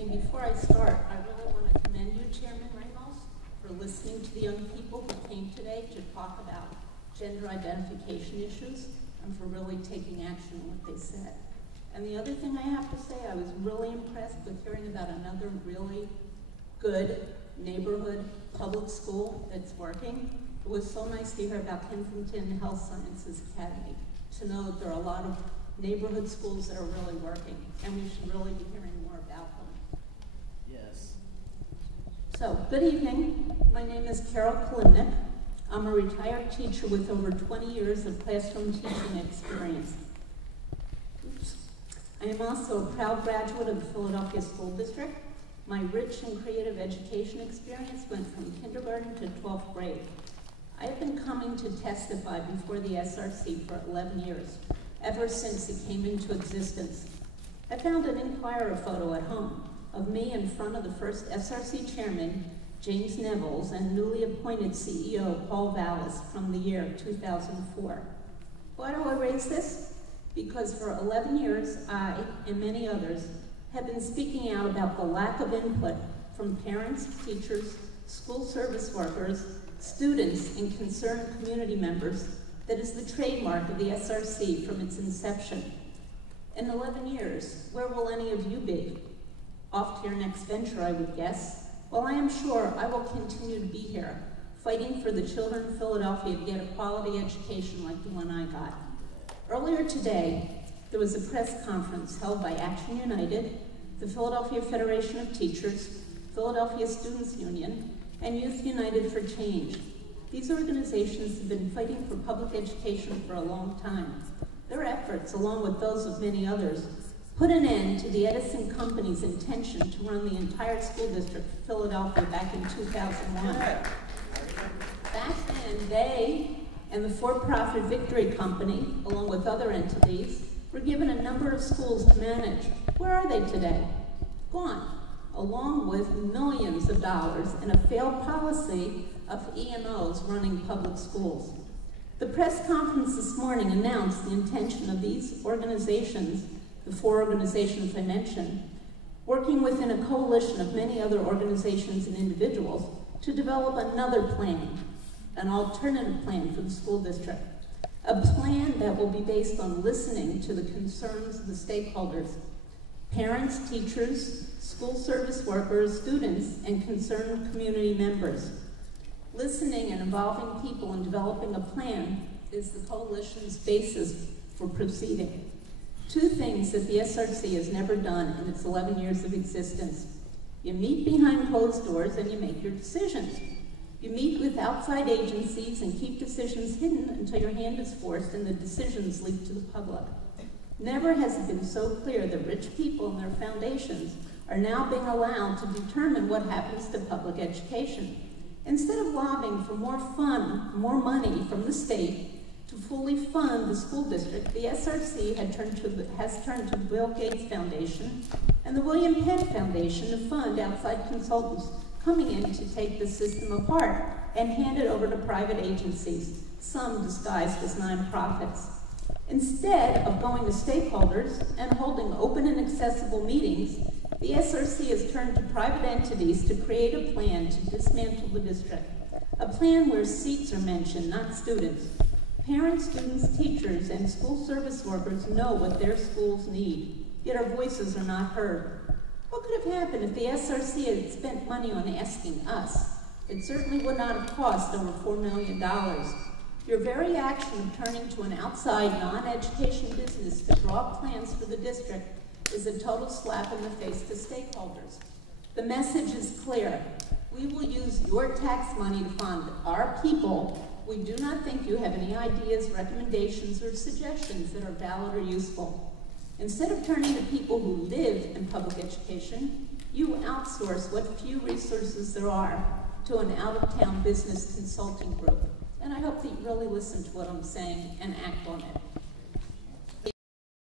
evening. Before I start, I really want to commend you, Chairman Ramos, for listening to the young people who came today to talk about gender identification issues and for really taking action on what they said. And the other thing I have to say, I was really impressed with hearing about another really good neighborhood public school that's working. It was so nice to hear about Kensington Health Sciences Academy, to know that there are a lot of neighborhood schools that are really working, and we should really be hearing more about them. Yes. So, good evening. My name is Karol Kilimnnik. I'm a retired teacher with over 20 years of classroom teaching experience. I am also a proud graduate of the Philadelphia School District. My rich and creative education experience went from kindergarten to 12th grade. I have been coming to testify before the SRC for 11 years, ever since it came into existence. I found an Inquirer photo at home of me in front of the first SRC chairman, James Nevels, and newly appointed CEO, Paul Vallis, from the year 2004. Why do I raise this? Because for 11 years, I, and many others, have been speaking out about the lack of input from parents, teachers, school service workers, students, and concerned community members that is the trademark of the SRC from its inception. In 11 years, where will any of you be? Off to your next venture, I would guess. Well, I am sure I will continue to be here, fighting for the children of Philadelphia to get a quality education like the one I got. Earlier today, there was a press conference held by Action United, the Philadelphia Federation of Teachers, Philadelphia Students Union, and Youth United for Change. These organizations have been fighting for public education for a long time. Their efforts, along with those of many others, put an end to the Edison Company's intention to run the entire school district of Philadelphia back in 2001. Back then, they and the for-profit Victory Company, along with other entities, were given a number of schools to manage. Where are they today? Gone, along with millions of dollars and a failed policy of EMOs running public schools. The press conference this morning announced the intention of these organizations, the four organizations I mentioned, working within a coalition of many other organizations and individuals to develop another plan, an alternative plan for the school district. A plan that will be based on listening to the concerns of the stakeholders, parents, teachers, school service workers, students, and concerned community members. Listening and involving people in developing a plan is the coalition's basis for proceeding. Two things that the SRC has never done in its 11 years of existence. You meet behind closed doors and you make your decisions. You meet with outside agencies and keep decisions hidden until your hand is forced and the decisions leak to the public. Never has it been so clear that rich people and their foundations are now being allowed to determine what happens to public education. Instead of lobbying for more money from the state to fully fund the school district, the SRC has turned to the Bill Gates Foundation and the William Penn Foundation to fund outside consultants coming in to take the system apart and hand it over to private agencies, some disguised as nonprofits. Instead of going to stakeholders and holding open and accessible meetings, the SRC has turned to private entities to create a plan to dismantle the district. A plan where seats are mentioned, not students. Parents, students, teachers, and school service workers know what their schools need, yet our voices are not heard. What could have happened if the SRC had spent money on asking us? It certainly would not have cost over $4 million. Your very action of turning to an outside, non-education business to draw up plans for the district is a total slap in the face to stakeholders. The message is clear. We will use your tax money to fund our people. We do not think you have any ideas, recommendations, or suggestions that are valid or useful. Instead of turning to people who live in public education, you outsource what few resources there are to an out-of-town business consulting group. And I hope that you really listen to what I'm saying and act on it.